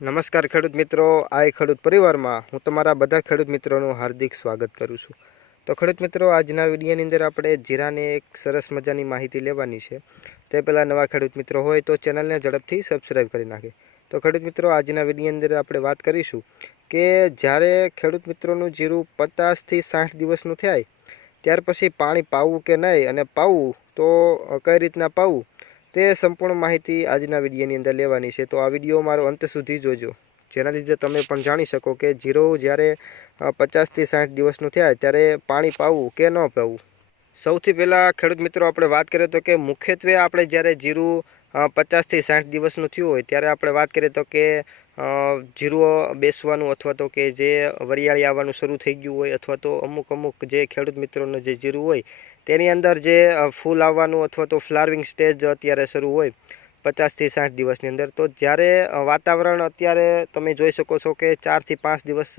નમસ્કાર ખેડૂત મિત્રો, આ ખેડૂત પરિવારમાં હું તમારા બધા ખેડૂત મિત્રોનું હાર્દિક સ્વાગત કરું છું. તો ખેડૂત મિત્રો, આજના વિડીયોની અંદર આપણે જીરાને એક સરસ મજાની માહિતી લેવાની છે. તે પહેલાં નવા ખેડૂત મિત્રો હોય તો ચેનલને ઝડપથી સબસ્ક્રાઈબ કરી નાખે. તો ખેડૂત મિત્રો, આજના વિડીયોની અંદર આપણે વાત કરીશું કે જ્યારે ખેડૂત મિત્રોનું જીરું પચાસથી સાઠ દિવસનું થાય, ત્યાર પછી પાણી પાવું કે નહીં અને પાવું, તો કઈ રીતના પાવું? તે સંપૂર્ણ માહિતી આજના વિડીયોની અંદર લેવાની છે. તો આ વીડિયો મારો અંત સુધી જોજો. જેના લીધે તમે પણ જાણી શકો કે જીરો જ્યારે પચાસથી સાઠ દિવસનું થયા ત્યારે પાણી પાવું કે ન પાવું. સૌથી પહેલાં ખેડૂત મિત્રો, આપણે વાત કરીએ તો કે મુખ્યત્વે આપણે જ્યારે જીરું પચાસથી સાઠ દિવસનું થયું હોય ત્યારે આપણે વાત કરીએ તો કે જીરું બેસવાનું અથવા તો કે જે વરિયાળી આવવાનું શરૂ થઈ ગયું હોય અથવા તો અમુક અમુક જે ખેડૂત મિત્રોનું જે જીરું હોય, તેની અંદર જે ફૂલ આવવાનું અથવા તો ફ્લાવરિંગ સ્ટેજ અત્યારે શરૂ હોય પચાસથી સાઠ દિવસની અંદર. તો જ્યારે વાતાવરણ અત્યારે તમે જોઈ શકો છો કે ચારથી પાંચ દિવસ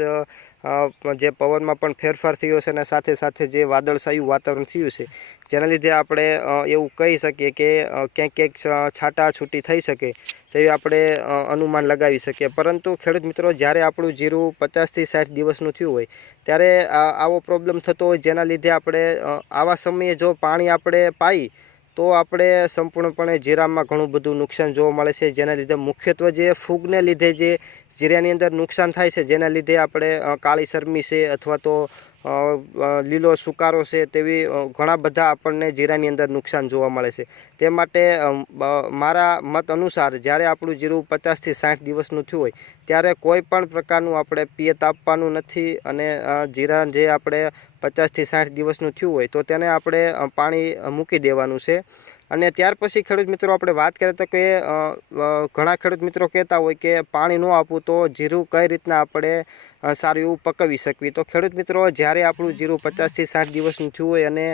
જે પવનમાં પણ ફેરફાર થયો છે અને સાથે સાથે જે વાદળછાયું વાતાવરણ થયું છે, જેના લીધે આપણે એવું કહી શકીએ કે ક્યાંક ક્યાંક છાટા છાંટા થઈ શકે તેવી આપણે અનુમાન લગાવી શકીએ. પરંતુ ખેડૂત મિત્રો, જ્યારે આપણું જીરું પચાસથી સાઠ દિવસનું થયું હોય, ત્યારે આવો પ્રોબ્લેમ થતો હોય જેના લીધે આપણે આવા સમયે જો પાણી આપણે પાઈ તો આપણે સંપૂર્ણપણે જીરામાં ઘણું બધું નુકસાન જોવા મળે છે, જેના લીધે મુખ્યત્વે જે ફૂગને લીધે જે જીરાની અંદર નુકસાન થાય છે, જેના લીધે આપણે કાળી શરમી છે અથવા તો લીલો સુકારો છે તેવી ઘણા બધા આપણને જીરાની અંદર નુકસાન જોવા મળે છે. તે માટે મારા મત અનુસાર જ્યારે આપણું જીરું પચાસથી સાઠ દિવસનું થયું હોય, ત્યારે કોઈ પણ પ્રકારનું આપણે પિયત આપવાનું નથી અને જીરા જે આપણે પચાસથી સાઠ દિવસનું થયું હોય તો તેને આપણે પાણી મૂકી દેવાનું છે. અને ત્યાર પછી ખેડૂત મિત્રો આપણે વાત કરીએ તો કે ઘણા ખેડૂત મિત્રો કહેતા હોય કે પાણી ન આપવું તો જીરું કઈ રીતના આપણે સારું એવું પકવી શકવી? તો ખેડૂત મિત્રો, જ્યારે આપણું જીરું પચાસથી સાઠ દિવસનું થયું હોય અને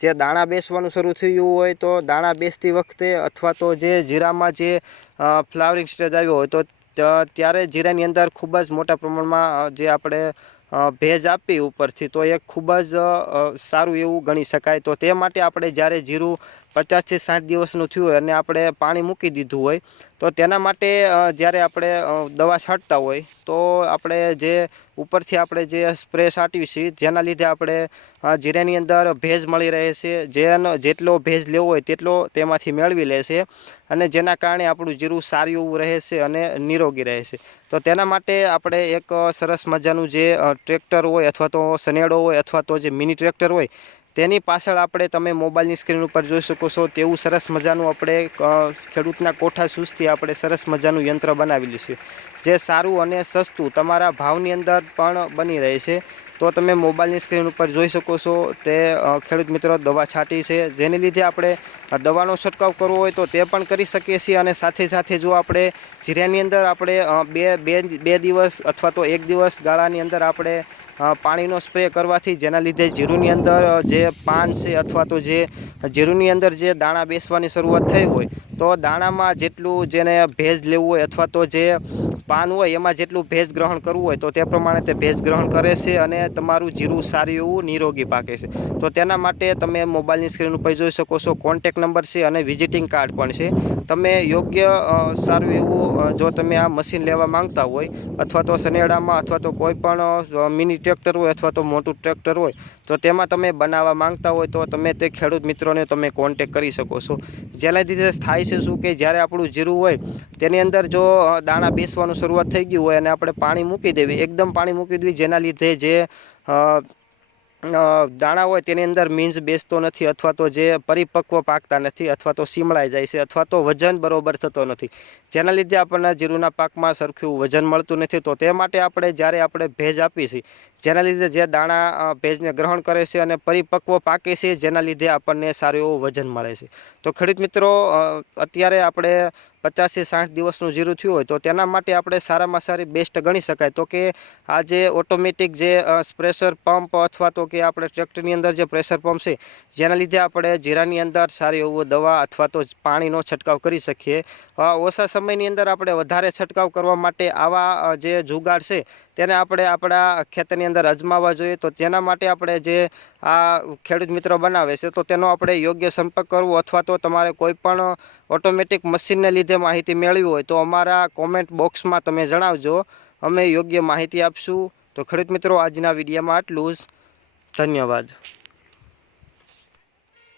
જે દાણા બેસવાનું શરૂ થયું હોય, તો દાણા બેસતી વખતે અથવા તો જે જીરામાં જે ફ્લાવરિંગ સ્ટેજ આવ્યો હોય, ત- ત્યારે જીરાની અંદર ખૂબ જ મોટા પ્રમાણમાં જે આપણે ભેજ આપી ઉપરથી, તો એ ખૂબ જ સારું એવું ગણી શકાય. તો તે માટે આપણે જ્યારે જીરું પચાસથી સાઠ દિવસનું થયું હોય અને આપણે પાણી મૂકી દીધું હોય, તો તેના માટે જ્યારે આપણે દવા છાંટતા હોય, તો આપણે જે ઉપરથી આપણે જે સ્પ્રે છાંટવી છે જેના લીધે આપણે જીરેની અંદર ભેજ મળી રહે છે, જેનો, જેટલો ભેજ લેવો હોય તેટલો તેમાંથી મેળવી લે છે અને જેના કારણે આપણું જીરું સારું એવું રહે છે અને નિરોગી રહે છે. તો તેના માટે આપણે એક સરસ મજાનું જે ટ્રેક્ટર હોય અથવા તો સનેડો હોય અથવા તો જે મિની ટ્રેક્ટર હોય તેની પાછળ આપણે તમે મોબાઈલની સ્ક્રીન ઉપર જોઈ શકો છો તેવું સરસ મજાનું આપણે ખેડૂતના કોઠા સૂઝથી આપણે સરસ મજાનું યંત્ર બનાવેલું છે. જે સારું અને સસ્તું તમારા ભાવની અંદર પણ બની રહે છે. તો તમે મોબાઈલની સ્ક્રીન ઉપર જોઈ શકો છો તે ખેડૂત મિત્રો દવા છાંટી છે. જેને લીધે આપણે દવાનો છંટકાવ કરવો હોય તો તે પણ કરી શકીએ છીએ અને સાથે સાથે જો આપણે જીરાની અંદર આપણે બે બે બે દિવસ અથવા તો એક દિવસ ગાળાની અંદર આપણે પાણીનો સ્પ્રે કરવાથી જેના લીધે જીરુની અંદર જે પાન છે અથવા તો જે જીરુની અંદર જે દાણા બેસવાની શરૂઆત થઈ હોય, તો દાણામાં જેટલું જેને ભેજ લેવું હોય અથવા તો જે પાન હોય, એમાં જેટલું ભેજ ગ્રહણ કરવું હોય તો તે પ્રમાણે તે ભેજ ગ્રહણ કરે છે અને તમારું જીરું સારું એવું નિરોગી પાકે છે. તો તેના માટે તમે મોબાઈલની સ્ક્રીન ઉપર જોઈ શકો છો કોન્ટેક નંબર છે અને વિઝિટિંગ કાર્ડ પણ છે. તમે યોગ્ય સારું એવું જો તમે આ મશીન લેવા માંગતા હોય અથવા તો સનેડામાં અથવા તો કોઈ પણ મિની ટ્રેક્ટર હોય અથવા તો મોટું ટ્રેક્ટર હોય તો તેમાં તમે બનાવવા માંગતા હોય તો તમે તે ખેડૂત મિત્રોને તમે કોન્ટેક કરી શકો છો. જેના લીધે થાય છે શું કે જ્યારે આપણું જીરું હોય, તેની અંદર જો દાણા બેસવાનું શરૂઆત થઈ ગયું હોય અને આપણે પાણી મૂકી દેવી, એકદમ પાણી મૂકી દેવી જેના લીધે જે દાણા હોય તેની અંદર મીન્સ બેસતો નથી અથવા તો જે પરિપક્વ પાકતા નથી અથવા તો સીમળાઈ જાય છે અથવા તો વજન બરોબર થતો નથી. જેના લીધે આપણને જીરુના પાકમાં સરખું વજન મળતું નથી. તો તે માટે આપણે જ્યારે આપણે ભેજ આપીએ છીએ, જેના લીધે જે દાણા ભેજને ગ્રહણ કરે છે અને પરિપક્વ પાકે છે, જેના લીધે આપણને સારું એવું વજન મળે છે. તો ખેડૂત મિત્રો અત્યારે આપણે પચાસથી સાઠ દિવસનું જીરું થયું હોય તો તેના માટે આપણે સારામાં સારી બેસ્ટ ગણી શકાય. તો કે આ જે ઓટોમેટિક જે સ્પ્રેશર પંપ અથવા તો કે આપણે ટ્રેક્ટરની અંદર જે પ્રેશર પંપ છે, જેના લીધે આપણે જીરાની અંદર સારી એવું દવા અથવા તો પાણીનો છંટકાવ કરી શકીએ. ઓછા સમયની અંદર આપણે વધારે છંટકાવ કરવા માટે આવા જે જુગાડ છે, તેને આપણે આપણા ખેતરની અંદર અજમાવવા જોઈએ. તો તેના માટે આપણે જે, આ ખેડૂત મિત્રો બનાવે છે, તો તેનો આપણે યોગ્ય સંપર્ક કરવો અથવા તો તમારે કોઈ પણ ઓટોમેટિક મશીનને લીધે માહિતી મેળવી હોય તો અમારા કોમેન્ટ બોક્સમાં તમે જણાવજો. અમે યોગ્ય માહિતી આપશું. તો ખેડૂત મિત્રો, આજના વિડીયોમાં આટલું જ. ધન્યવાદ.